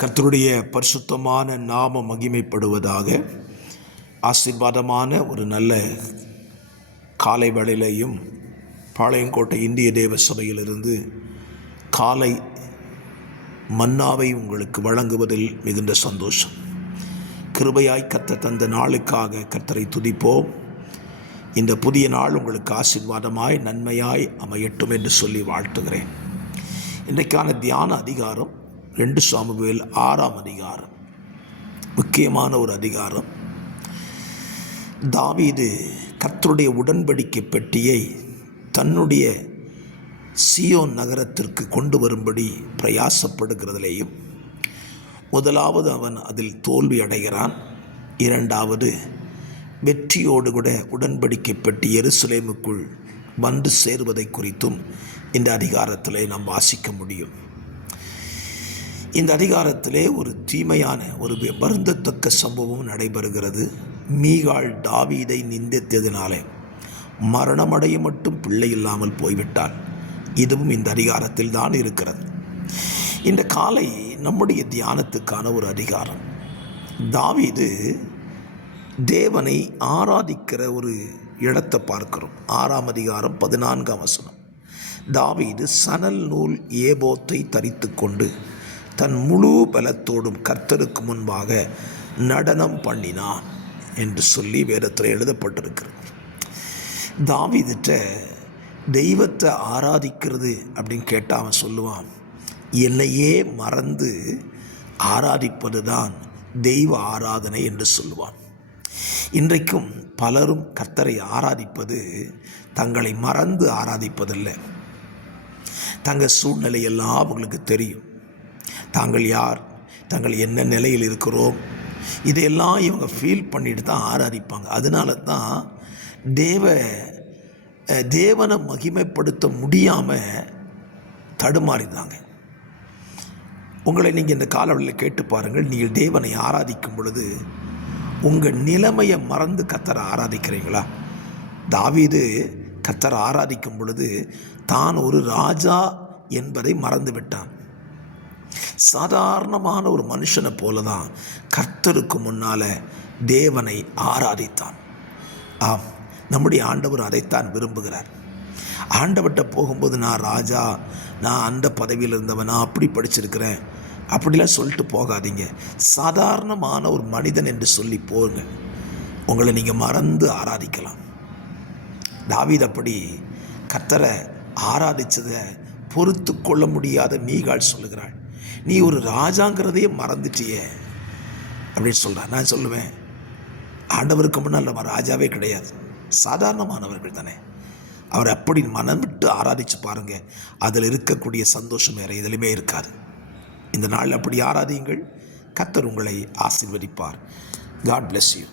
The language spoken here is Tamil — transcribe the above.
கர்த்தருடைய பரிசுத்தமான நாம மகிமைப்படுவதாக. ஆசீர்வாதமான ஒரு நல்ல காலை வேளையிலையும் பாளையங்கோட்டை இந்திய தேவ சபையிலிருந்து காலை மன்னாவை உங்களுக்கு வழங்குவதில் மிகுந்த சந்தோஷம். கிருபையாய் கர்த்தர் தந்த நாளுக்காக கர்த்தரை துதிப்போம். இந்த புதிய நாள் உங்களுக்கு ஆசீர்வாதமாய் நன்மையாய் அமையட்டும் என்று சொல்லி வாழ்த்துகிறேன். இன்றைக்கான தியான அதிகாரம் 2 சாமுவேல் 6ஆம் அதிகாரம். முக்கியமான ஒரு அதிகாரம். தாவீது கர்த்தருடைய உடன்படிக்கை பெட்டியை தன்னுடைய சீயோன் நகரத்திற்கு கொண்டு வரும்படி பிரயாசப்படுகிறதிலேயும், முதலாவது அவன் அதில் தோல்வி அடைகிறான். இரண்டாவது, வெற்றியோடு கூட உடன்படிக்கை பெட்டி எருசலேமுக்குள் வந்து சேருவதை குறித்தும் இந்த அதிகாரத்திலே நாம் வாசிக்க முடியும். இந்த அதிகாரத்திலே ஒரு தீமையான ஒரு வருந்தத்தக்க சம்பவம் நடைபெறுகிறது. மீகாள் தாவீதை நிந்தித்ததினாலே மரணமடைய மட்டும் பிள்ளை இல்லாமல் போய்விட்டாள். இதுவும் இந்த அதிகாரத்தில் தான் இருக்கிறது. இந்த காலை நம்முடைய தியானத்துக்கான ஒரு அதிகாரம். தாவீது தேவனை ஆராதிக்கிற ஒரு இடத்தை பார்க்கிறோம். 6ஆம் அதிகாரம் 14ஆம் வசனம். தாவீது சணல் நூல் ஏபோத்தை தரித்து கொண்டு தன் முழு பலத்தோடும் கர்த்தருக்கு முன்பாக நடனம் பண்ணினான் என்று சொல்லி வேதத்தில் எழுதப்பட்டிருக்கிறது. தாவீதுட்ட தெய்வத்தை ஆராதிக்கிறது அப்படின்னு கேட்டால் அவன் சொல்லுவான், என்னையே மறந்து ஆராதிப்பது தான் தெய்வ ஆராதனை என்று சொல்லுவான். இன்றைக்கும் பலரும் கர்த்தரை ஆராதிப்பது தங்களை மறந்து ஆராதிப்பதில்லை. தங்கள் சூழ்நிலையெல்லாம் அவங்களுக்கு தெரியும். தாங்கள் யார், தாங்கள் என்ன நிலையில் இருக்கிறோம், இதையெல்லாம் இவங்க ஃபீல் பண்ணிட்டு தான் ஆராதிப்பாங்க. அதனால தான் தேவனை மகிமைப்படுத்த முடியாமல் தடுமாறினாங்க. உங்களை நீங்கள் இந்த காலவெளியில் கேட்டு பாருங்கள். நீங்கள் தேவனை ஆராதிக்கும் பொழுது உங்கள் நிலைமையை மறந்து கர்த்தரை ஆராதிக்கிறீங்களா? தாவீது கர்த்தரை ஆராதிக்கும் பொழுது தான் ஒரு ராஜா என்பதை மறந்து விட்டான். சாதாரணமான ஒரு மனுஷனை போல தான் கர்த்தருக்கு முன்னால் தேவனை ஆராதித்தான். ஆம், நம்முடைய ஆண்டவர் அதைத்தான் விரும்புகிறார். ஆண்டவர்கிட்ட போகும்போது நான் ராஜா, நான் அந்த பதவியில் இருந்தவன், நான் அப்படி படிச்சிருக்கிறேன் அப்படிலாம் சொல்லிட்டு போகாதீங்க. சாதாரணமான ஒரு மனிதன் என்று சொல்லி போங்க. உங்களை நீங்கள் மறந்து ஆராதிக்கலாம். தாவீது அப்படி கர்த்தரை ஆராதித்ததை பொறுத்து கொள்ள முடியாத மீகாள் சொல்லுகிறாள், நீ ஒரு ராஜாங்கிறதையே மறந்துட்டியே அப்படின்னு சொல்கிறான். நான் சொல்லுவேன், ஆண்டவருக்கு முன்னால் நம்ம ராஜாவே கிடையாது, சாதாரணமானவர்கள் தானே. அவர் அப்படி மனம் விட்டு ஆராதித்து பாருங்கள். அதில் இருக்கக்கூடிய சந்தோஷம் வேறு எதுலையுமே இருக்காது. இந்த நாள் அப்படி ஆராதியுங்கள். கர்த்தர் உங்களை ஆசீர்வதிப்பார். God bless you.